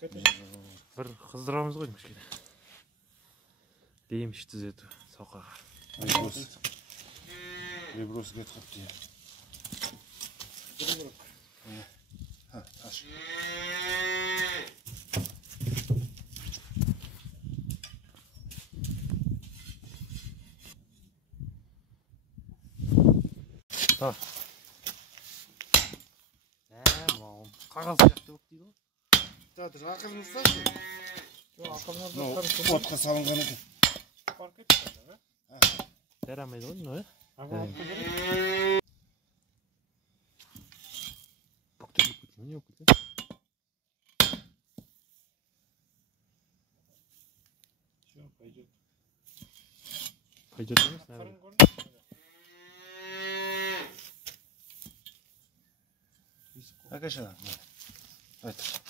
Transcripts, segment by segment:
Bir kızdıramız ғой кішкене. Дейміш түзету соқаға. Реброс кетіп дейі. Аш. Та. Қағаз сияқты болып дейді ғой. Тәдір, ақызын ұсташы. Отқа салынған екен. Жарамайды ғой, не? Бүктіріп кеткен, не болып кеткен? Пойдет емес, наверное. Arkadaşlar. Evet.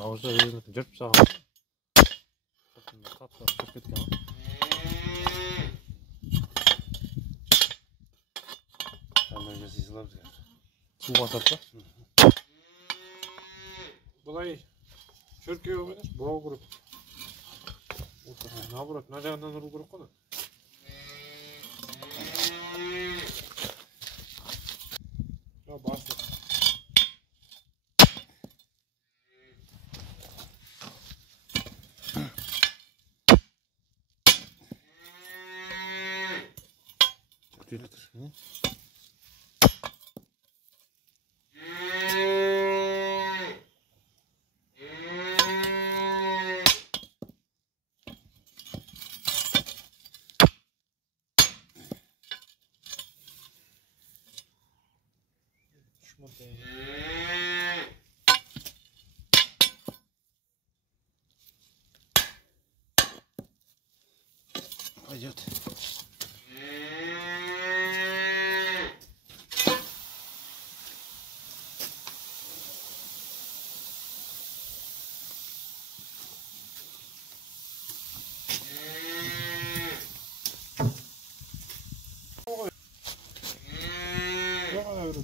Navruzda өзінікі жүріп саған. Қатты тұрып кеткен. Қандай жасайсылар бізге? Су басады ба? Бұлай шөркеу емес, бұрау керек. Наоборот, мына жағынан ұру керек қой. Басы. Күтеді тұр. Пойдет.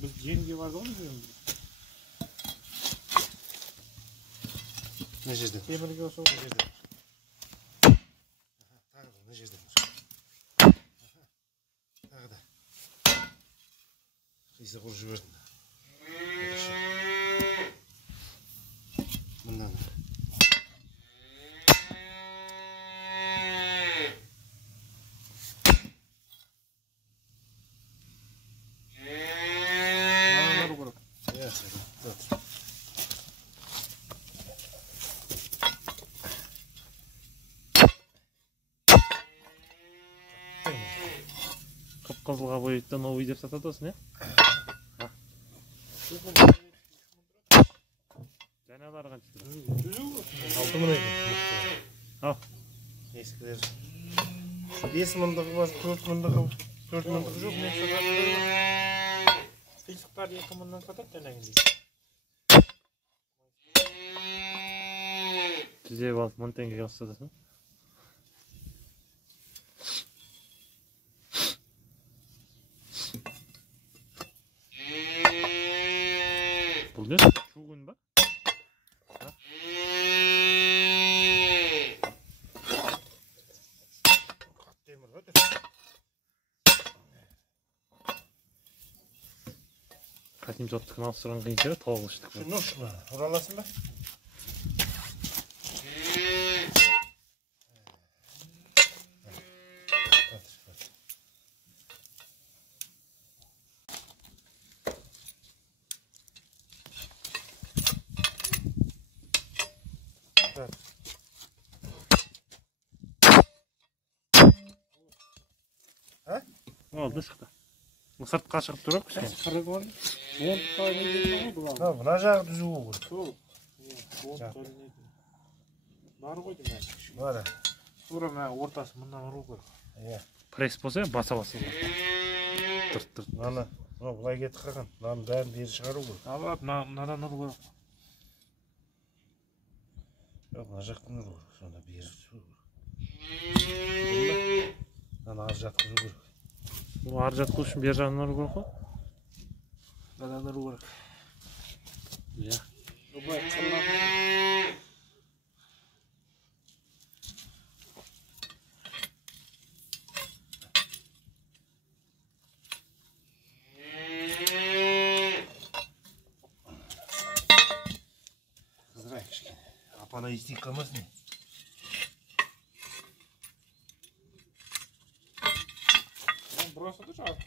Biz yenge vardı onu diyorum. Ne жерде? Темірге осы ол жерде. Тағы да, не жерде? Тағы да. Қисық ұрып жібердім. Мындан. Қып-қызылға бояйды да новый деп сатады осыны, Жаңалары қанша тұрады? 6 мың екен. Ал. Ескілер. 5 мыңдығы бар, 4 мыңдығы жоқ. Мен сатады. Қисықтар 2 мыңнан сатады жаңағындай. Түзеп алып 1000 теңгеге сатасың. Бұл не? Чугун ба? Темір ғой. Қатим жоттықын алыстырған қиын сері тауық ұштық. Шыны, ұраласын ба? Oldu şıқты. Сыртқа шығып тұр кішкене. Қырық бар. 10 тайны дейді ғой бұл. Мына жағы түзу ғой. Сол. 10 тайны. Бар ғой деймін. Бар. Тура мына ортасы мындан ұру керек. Иә. Пресс болса баса-баса. Тырт-тырт. Мына былай кетіп қалған. Мынаның бәрін бері шығару керек. Алып, мынадан ұру керек. Yok, mına jақтан ұру керек. Сонда бері түсу керек. Ана ар жатқызу керек. Bu ар жатқызу үшін бер жағынан ұру керек қой. Мынадан ұру керек. Иә. Былай қырынан. Қыздырайық кішкене. Апана естиіп қалмасын. Burası da çağır.